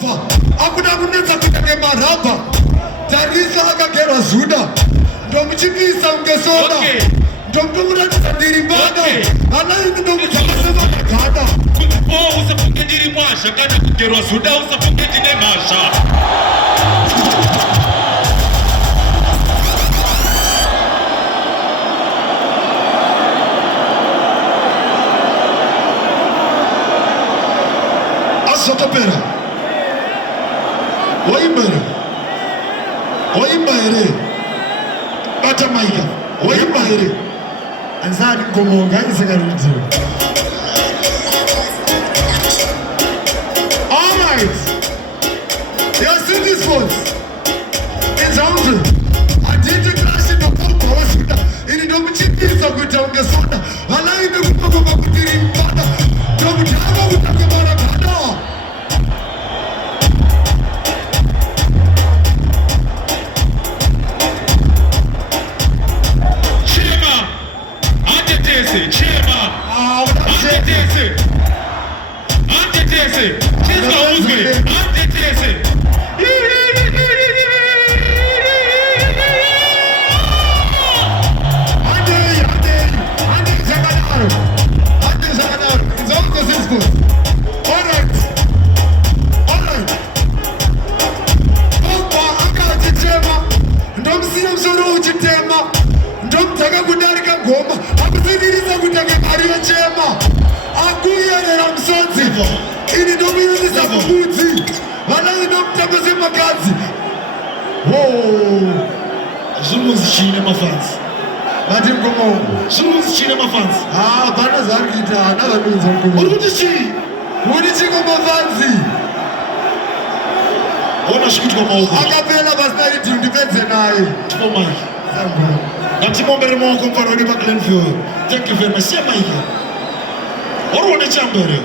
Akuda kunetsa kuita maraba. Tarisa akagerwa Zuda. Ndomuchipisa ungesoda. Ndomkuratidza ndiri mbada. Anaini ndomuchakasema magada. Kuti usafunge ndiri mwasha kana kugerwa Zuda usafunge ndine masha. Asotopera. Oimba here. Bata maika. Oimba here. Anzani ngomonga isakarudziro. All right. You see this voice? It's haunted. I did the clash in the pump. I was with that. In the muchipisa kuita ungesoda. Alaine kupapa kutiri mbada. Ndomutama kutakemara kada. Ini domino ni sabuti. Wana inomtambeze makazi. Whoa. Zulu's cinema fans. Batim komo. Zulu's cinema fans. Ah, bana zargita. Another means on komo. Urudichi komo fansi. Ona shikutu komo. Akapela basnari team defense naye. Toma. Natimombere mo komparo ni Glenfield. Thank you very much. Sema hiyo. Orone chambere.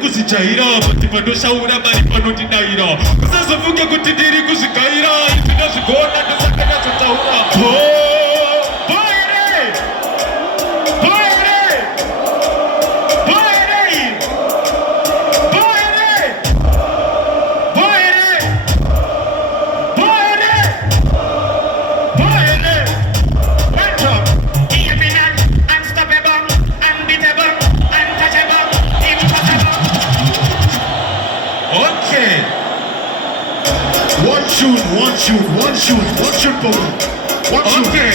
Kuzijaira pati panoshaura mari panotinaira usazofunge kuti ndiri kuzvigaira tinozvigona ndosakana zotaura One shoot, Papa. Okay.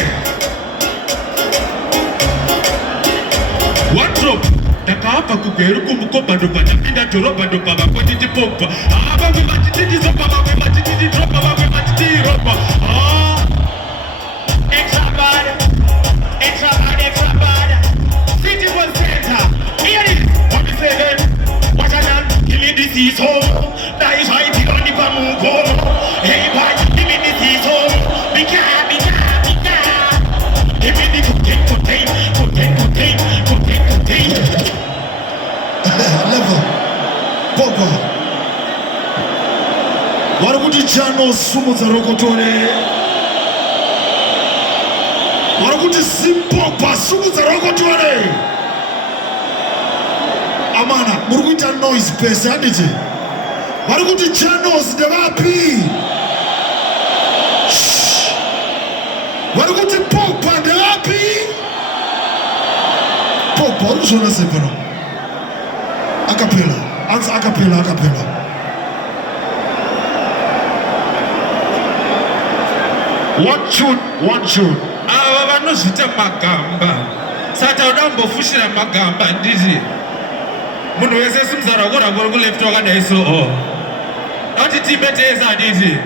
One drop. Takapa kugeru kumukoba ndo patapinda toroba ndo paba kwa titi pompa. Bawe matiti zopa, bawe matiti dropa, bawe matiti ropa. Extra bad. City was center. Here it is. What you say then? What I done? Give me this is home. That is why it's on the pamugo. Hey, boy. What would you channel simudza rokotore. Warakuti simple basumudza rokotore. Amana, murikuita noise pese handiti. Warakuti channels ndevapi. Warakuti Pogba ndevapi. Pogba urikuzviona sei pano? Acapella. Answer acapella, acapella. One tune. Ava vanozvita magamba. Saka udambofushira magamba nditi. Munhu wese simuzara kura kuri left wakadai so. Ati tibeteza nditi.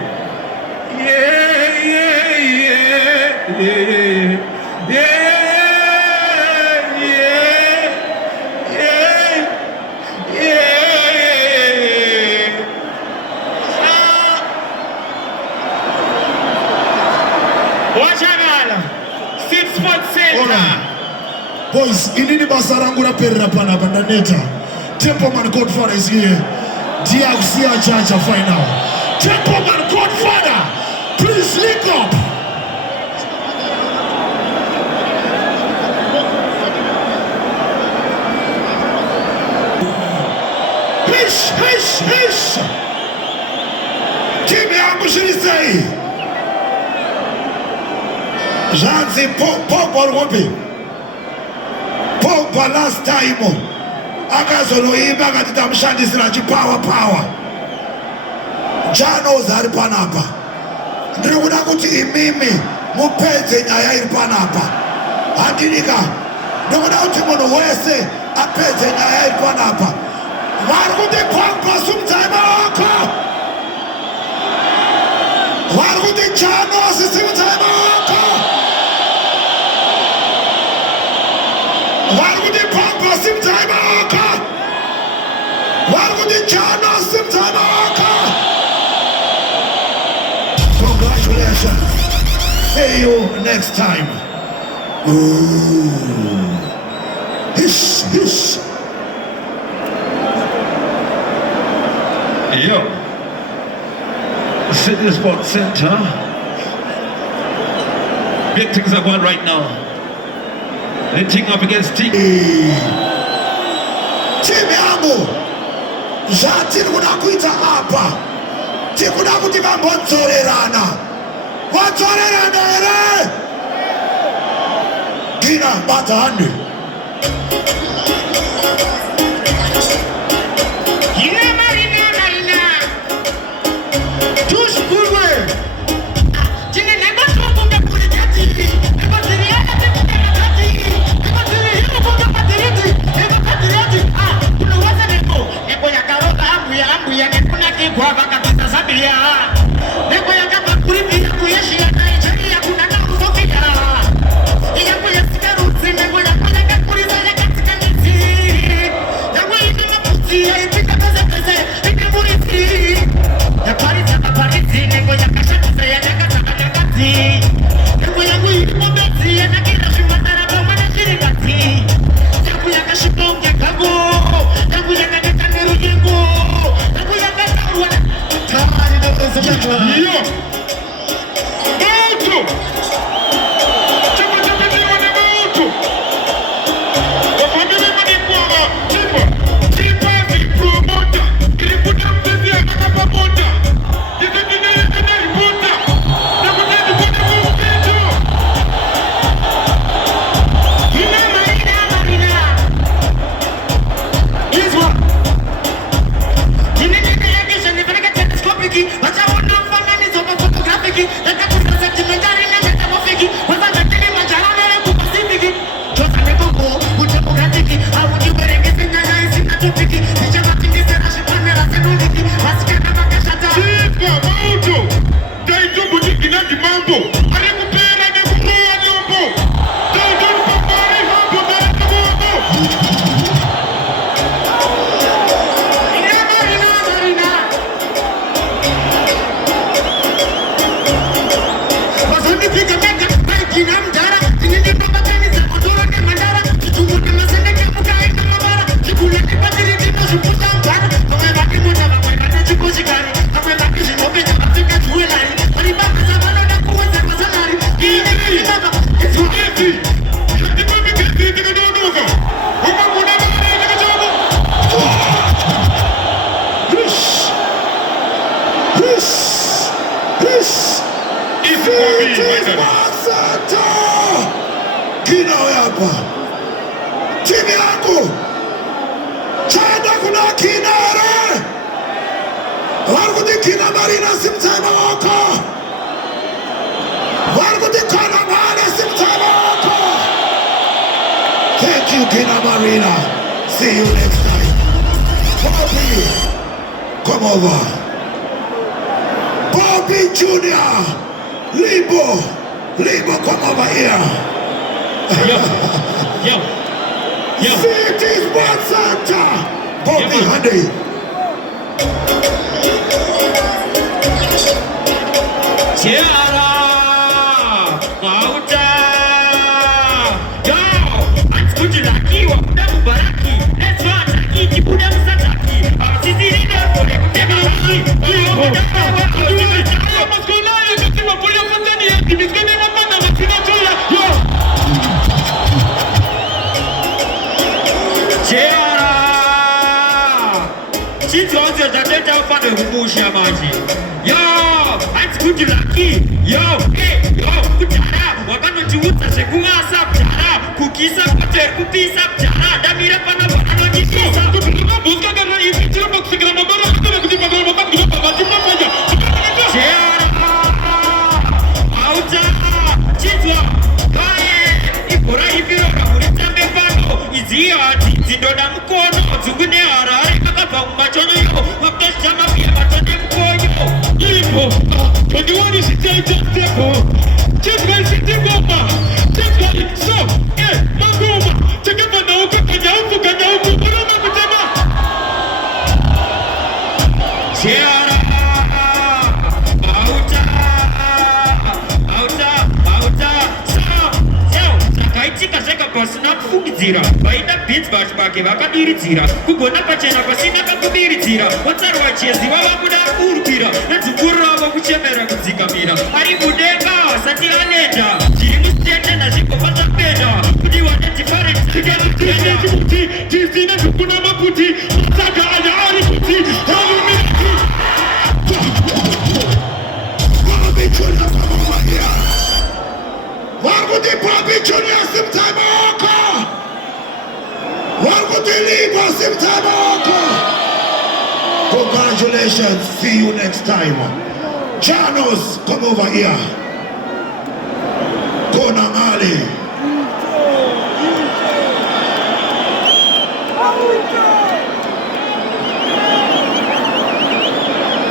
Boys, inini basa rangu raperera panapa ndaneta. Templeman Godfather is here. Dia kusiya chacha final. Templeman Godfather, please link up. Hish. Timu yangu shirisei. Janzi Pogba wapi? Pogba last time akazoloimba akati tamushandisira chipower. Janos ari panapa. Ndiri kuda kuti imimi mupedze nyaya iri panapa. Handinika. Ndiri kuda kuti munhu wese apedze nyaya iri panapa. Vari kuti Pogba simudzai maoko. Vari kuti Janos simudzai maoko. Vari kuti Pogba simudzai maoko. Vari kuti Janos simudzai maoko. Congratulations. See you next time. Ooh. Hish. Yo, Sydney Sports Center. Big things are going right now. They're teaming up against team. Timu yangu zvati kuda kuita apa. Tikuda kuti vambonzorerana. Vonzorerana here. Gina bata handi. Center. Kina hapa. Timu yangu. Chanda kuna kinare. Wargudi kina Marina simtama wako. Wargudi kana Mane simtama wako. Thank you, Kina Marina. See you next time. Bobby, come over. Bobby Jr. Libo, come over here. Yo. City Sports Center. Bobby, honey. Ciara, Mauta. Yo, antuji laki wa muda mubaraki. Let's watch aki muda musataki. Sisi ndio pole kutema laki. Yo, maskona yetu wa pole kutani ya kibikeni mapanda makina tola. Yo. Ciara. Chitu anze tateta ufane kumbusha maji. Yo, antuji laki. Yo, kutara. Wakano chiwuta shekuma sabjara. Kukisa kote kupisa bjara. Damira pana wana jisisa. Kutukuka buska gara isi chira baksikira mabara. Kutara kutipa gara mabara. Kutara kutipa gara mabara. Ciara. Auta. Chitwa. Kae. Ipora ipiro kamurita mbefano. Izia ati. Zindoda mkono. Zungune harare. Kakapa umachonyo yo. Mapesha mapia matone mkonyo. Ipo. Kwenye sitaita steko. Chitwa isitiko ma. Chitwa so. Magoma. Chakapa na uka kanya uku. Mbona makutema. Ciara. Sakaitika seka pasina kufungizira. Baita beats bashbake vakadiridzira. Kugona pachena pasina kakudiridzira. Watsari wachezi wavakuda kurupira. Nedzukuru ravo kuchemera kudzikamira. Ari mudenga asati anenda. Zviri musitende nazvigofadza kupenda. Kuti wane difference. Tisina zvokuna maputi. Saka ana ari kuti. Wargudi Bobby Jr. simtama wako. Wargudi Libo simtama wako. Congratulations. See you next time. Janos, come over here. Kona Mali.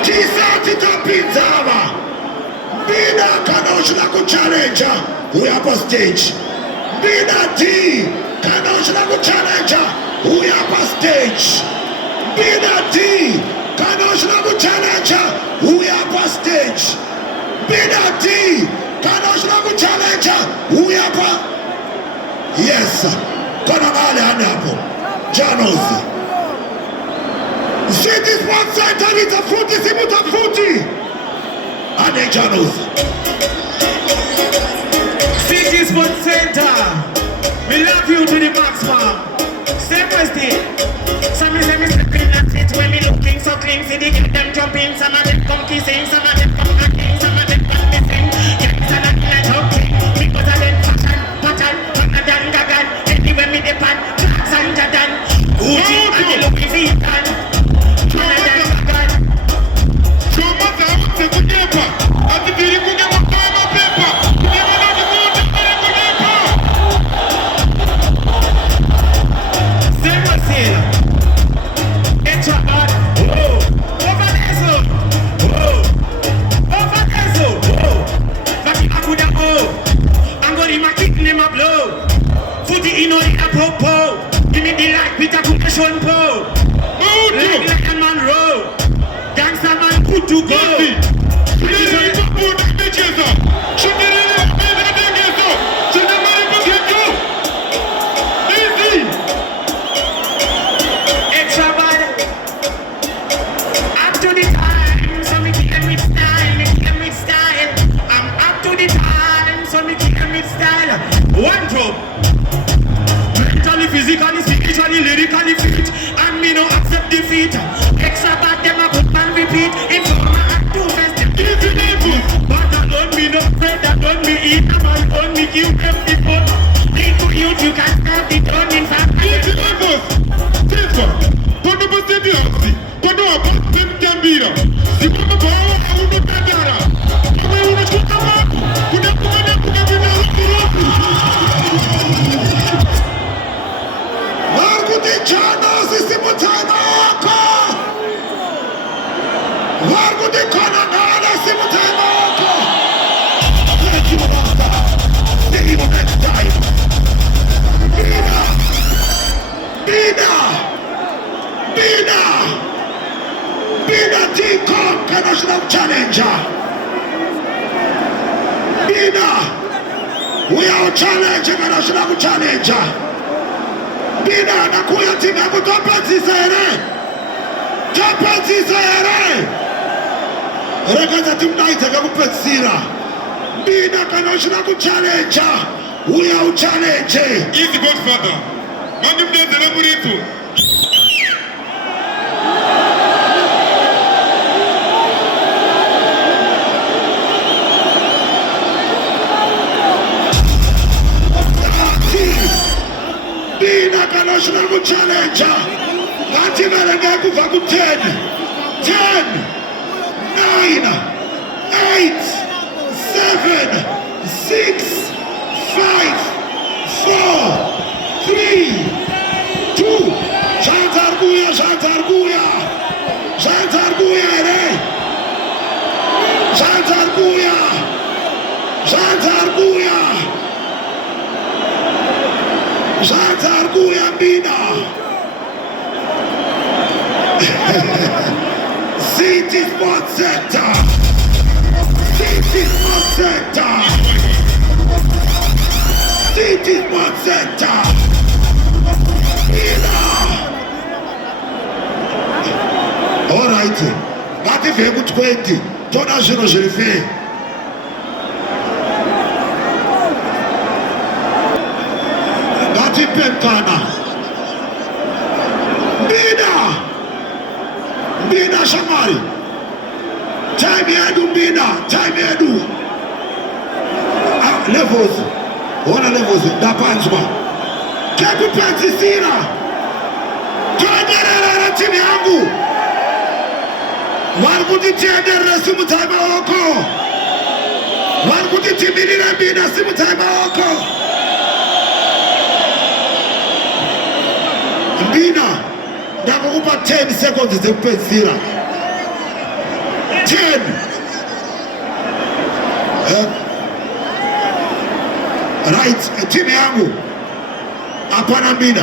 Tisati tapinzava. Bina kanoshina kuchallenja. We up on stage. Bina D. Kanoshina kuchallenja. We up on stage. Bina D. Kanoshina kuchallenja. We up on stage. Bina D. Kanoshina kuchallenja. We up on. Yes. Kona mali anapo. Janos. City Sports Center ita fruti simuta fruti. Ane Janos. City Sports Center. We love you to the max, man. Same as the. Some is them stepping at it when me looking so clean. See the get them jumping. Some of them come kissing. Some of them come hacking. Some of them come missing. Gangs are not in a joking. Because of them pattern. Gagan. Anywhere me depend. Claps and jadan. Gucci and the looking for it. Give me the light, Peter Sean Paul. Like a man roll. Gangsta man good to go. Extra bad. Up to the time, so me keep them with style. I'm up to the time, so me keep them with style. One drop. Mentally, physically, spiritually, lyrically fit. And me no accept defeat. Extra bad, them a good man repeat. If I'm a act too fast, them give you the but I don't me no afraid, I don't Bina, we are challenge kana shina ku challenge. Bina nakuya timu yako topatisa ere. Topatisa ere. Rekaza timu naitaka kupetsira. Bina kana shina ku challenge. We are challenge. Easy Godfather. Mandi mneze na burito. Bina National Challenger. Ngati melenge kuva ku 10, 9, 8, 7, 6, 5, 4, 3, 2. Jantarguya, Jantarguya. Jantarguya ere. Jantarguya. Jantarguya. Jantarguya Bina. City Sports Center. City Sports Center. City Sports Center. Bina. All right. Bati veku 20. Tona zino zilife. Pemkana Bina Shamari time yedu Bina time yedu levels wana levels da panzwa keku pensi sina tuendelea timu yangu warukutiendere simu time wako warukutitimilira Bina simu time wako Bina, ndakukupa 10 seconds zekupedzira. 10. Right, timu yangu. Hapana Bina.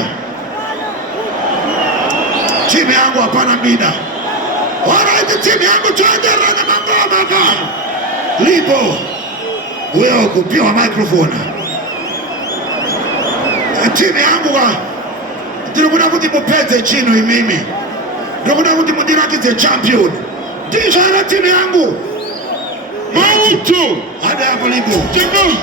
Timu yangu hapana Bina. Alright, timu yangu tuendelea na mangoma kama. Lipo. Wewe kupiwa microphone. Timu yangu ndikuda kuti mupedze chino imimi. Ndikuda kuti mundirakize champion. Ndizvara timu yangu. Mauto. Hada yapo Lipo. Timu.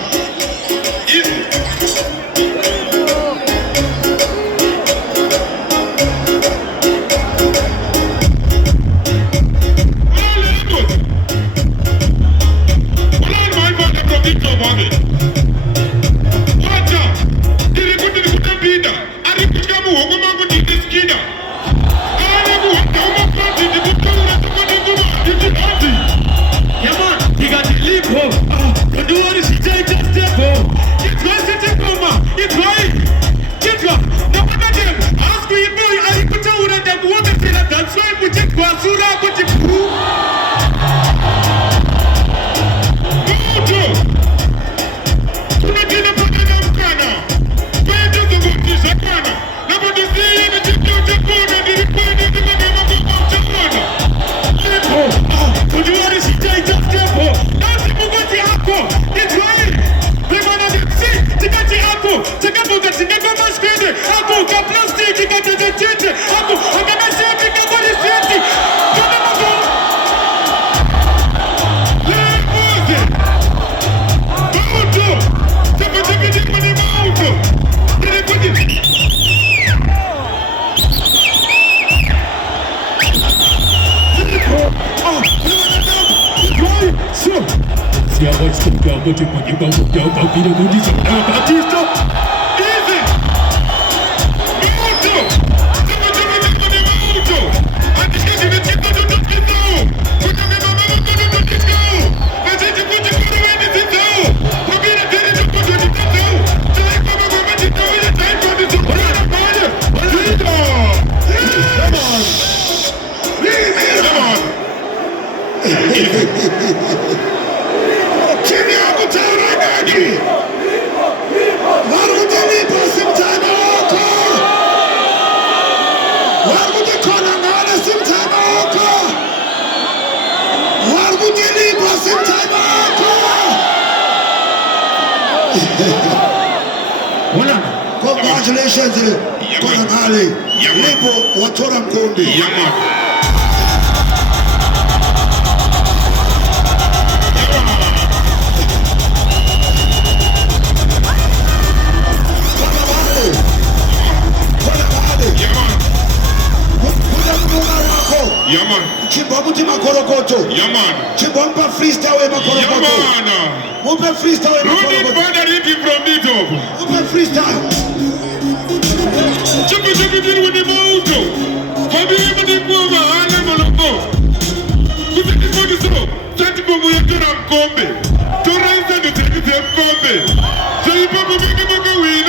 Timu yangu tauranaji. Congratulations, Kolangali. Lipo Watora Mkundi. Chimbamuti makorokoto. Chimba freestyle makorokoto. Mupe freestyle makorokoto. Mupe freestyle. Chimba with the moto. Fabi the Kuva, Alamolopo. Kuzi Kodiso, Chatibo Yatura Kombe. Torrenta to take the Kombe. So you probably make a win.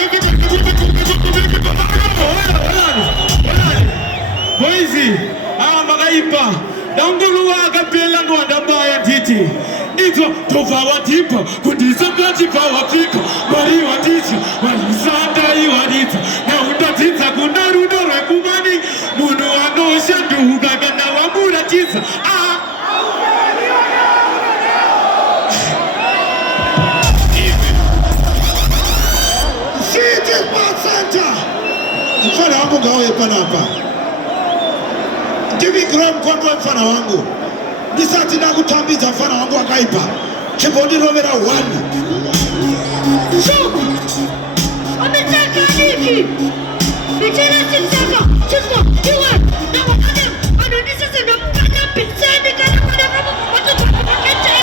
Boise, Magaipa, Danguluaga Pelango and Abaya Titi. Ito Tova Tipa, Kudisa Platipa Pika, Maria Titi, Santa Iwadita, now Tatita Kunarudo Rakumani, Muno Ano Shandu, Gagana Wamura Tisa. City Park Center. Mfana wangu gawe panapa. Give Graham kwa mfana wangu. Nisati na kutambiza mfana wangu akaipa. Chibondi Romera 1. So, ametaka niki. Bichana sisaka. Chuswa, iwa. Na wakana. Anonisa sendo mkana pizani kana kuna kama. Watu kwa kete.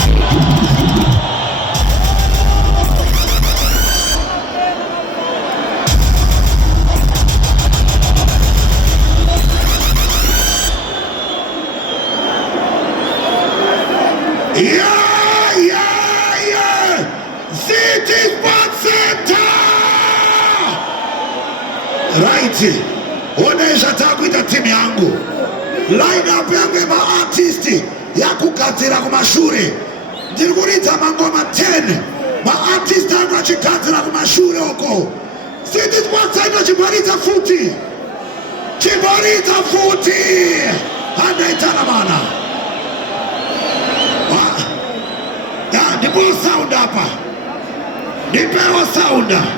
Yeah. City Park Center. Right. Onesha takuita timu yangu. Line up yangu ma artist ya kukatira kwa mashure. Ndirikurita mangoma 10. Ma artist yangu achikatira kwa mashure huko. City Park Center chibarita futi. Chibarita futi. Anaitana bana. Nipo sound hapa. Nipewa sound.